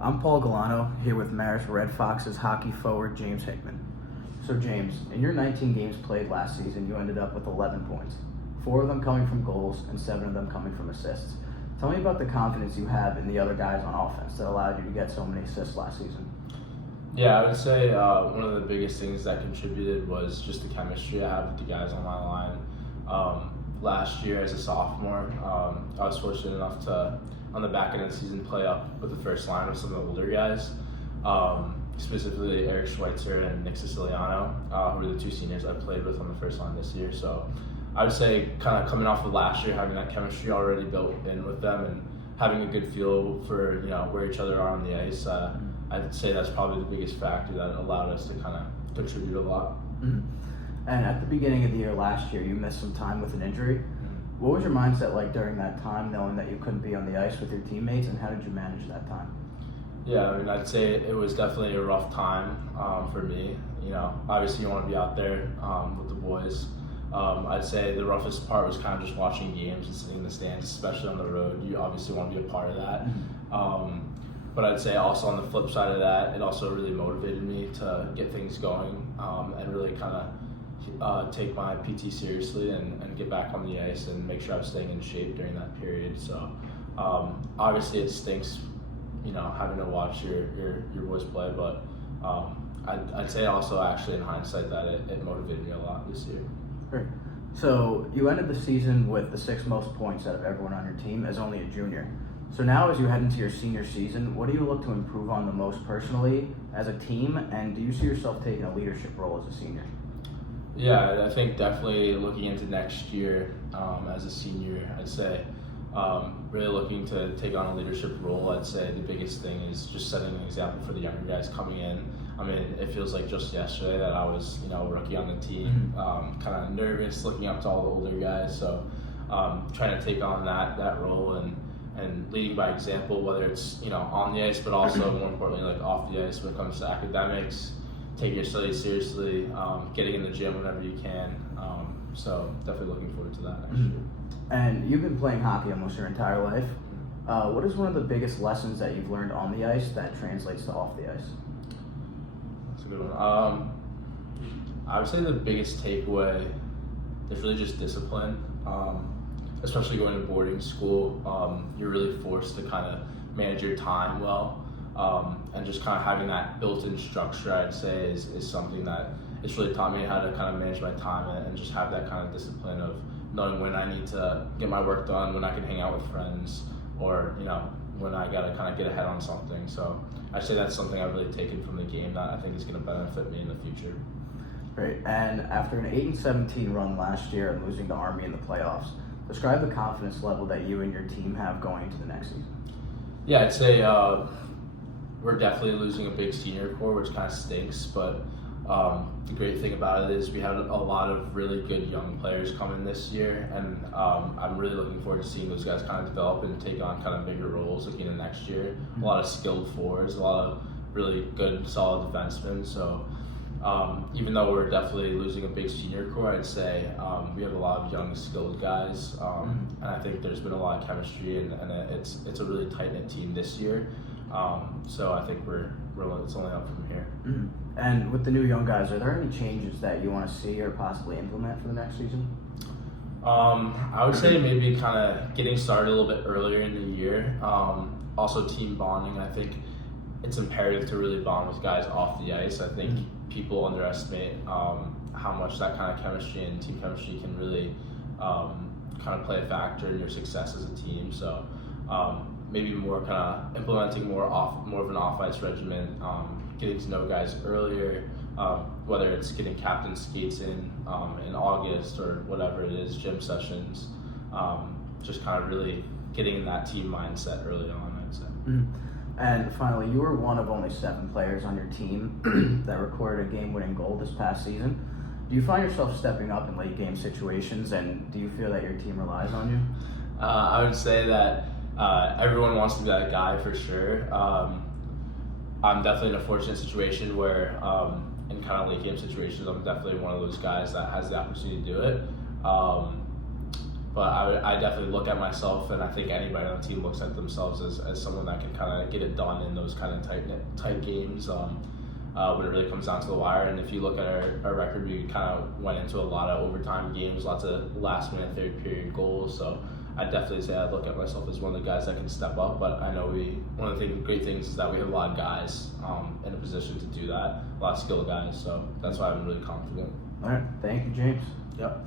I'm Paul Galano, here with Marist Red Foxes hockey forward James Hickman. So James, in your 19 games played last season, you ended up with 11 points, 4 of them coming from goals and 7 of them coming from assists. Tell me about the confidence you have in the other guys on offense that allowed you to get so many assists last season. Yeah, I would say one of the biggest things that contributed was just the chemistry I have with the guys on my line. Last year as a sophomore, I was fortunate enough to, on the back end of the season, play up with the first line of some of the older guys, specifically Eric Schweitzer and Nick Siciliano, who were the 2 seniors I played with on the first line this year. So I would say kind of coming off of last year, having that chemistry already built in with them and having a good feel for where each other are on the ice, I'd say that's probably the biggest factor that allowed us to kind of contribute a lot. Mm-hmm. And at the beginning of the year last year, you missed some time with an injury. What was your mindset like during that time, knowing that you couldn't be on the ice with your teammates, and how did you manage that time? Yeah, I mean, I'd say it was definitely a rough time for me. Obviously you want to be out there with the boys. I'd say the roughest part was kind of just watching games and sitting in the stands, especially on the road. You obviously want to be a part of that. But I'd say also on the flip side of that, it also really motivated me to get things going and really kind of take my PT seriously and get back on the ice and make sure I was staying in shape during that period. So obviously it stinks, having to watch your boys play, but I'd say also actually in hindsight that it motivated me a lot this year. Great. So you ended the season with the 6th most points out of everyone on your team as only a junior. So now as you head into your senior season, what do you look to improve on the most personally as a team, and do you see yourself taking a leadership role as a senior? Yeah, I think definitely looking into next year as a senior, I'd say really looking to take on a leadership role. I'd say the biggest thing is just setting an example for the younger guys coming in. I mean, it feels like just yesterday that I was, rookie on the team, kind of nervous looking up to all the older guys. So trying to take on that role and leading by example, whether it's, on the ice, but also more importantly, like off the ice when it comes to academics, take your studies seriously, getting in the gym whenever you can. So definitely looking forward to that next year. And you've been playing hockey almost your entire life. What is one of the biggest lessons that you've learned on the ice that translates to off the ice? That's a good one. I would say the biggest takeaway is really just discipline. Especially going to boarding school, you're really forced to kind of manage your time well. And just kind of having that built-in structure, I'd say, is something that it's really taught me how to kind of manage my time and just have that kind of discipline of knowing when I need to get my work done, when I can hang out with friends, or when I gotta kind of get ahead on something. So I'd say that's something I've really taken from the game that I think is going to benefit me in the future. Great. And after an 8-17 run last year and losing to Army in the playoffs, describe the confidence level that you and your team have going into the next season. Yeah, I'd say we're definitely losing a big senior core, which kind of stinks, but the great thing about it is we had a lot of really good young players coming this year, and I'm really looking forward to seeing those guys kind of develop and take on kind of bigger roles looking into next year. A lot of skilled forwards, a lot of really good, solid defensemen. So even though we're definitely losing a big senior core, I'd say we have a lot of young, skilled guys, and I think there's been a lot of chemistry, and it's a really tight-knit team this year. So I think it's only up from here. Mm-hmm. And with the new young guys, are there any changes that you want to see or possibly implement for the next season? I would say maybe kind of getting started a little bit earlier in the year. Also team bonding. I think it's imperative to really bond with guys off the ice. I think people underestimate how much that kind of chemistry and team chemistry can really kind of play a factor in your success as a team. So maybe more kind of implementing more of an off-ice regimen, getting to know guys earlier, whether it's getting captain skates in August or whatever it is, gym sessions, just kind of really getting in that team mindset early on, I'd say. Mm-hmm. And finally, you were one of only 7 players on your team that recorded a game-winning goal this past season. Do you find yourself stepping up in late-game situations, and do you feel that your team relies on you? I would say that everyone wants to be that guy for sure. I'm definitely in a fortunate situation where in kind of late game situations, I'm definitely one of those guys that has the opportunity to do it. but I definitely look at myself, and I think anybody on the team looks at themselves as someone that can kind of get it done in those kind of tight games when it really comes down to the wire. And if you look at our record, we kind of went into a lot of overtime games, lots of last minute, third period goals. So I definitely say I look at myself as one of the guys that can step up. But I know one of the great things is that we have a lot of guys in a position to do that, a lot of skilled guys. So that's why I'm really confident. All right, thank you, James. Yep.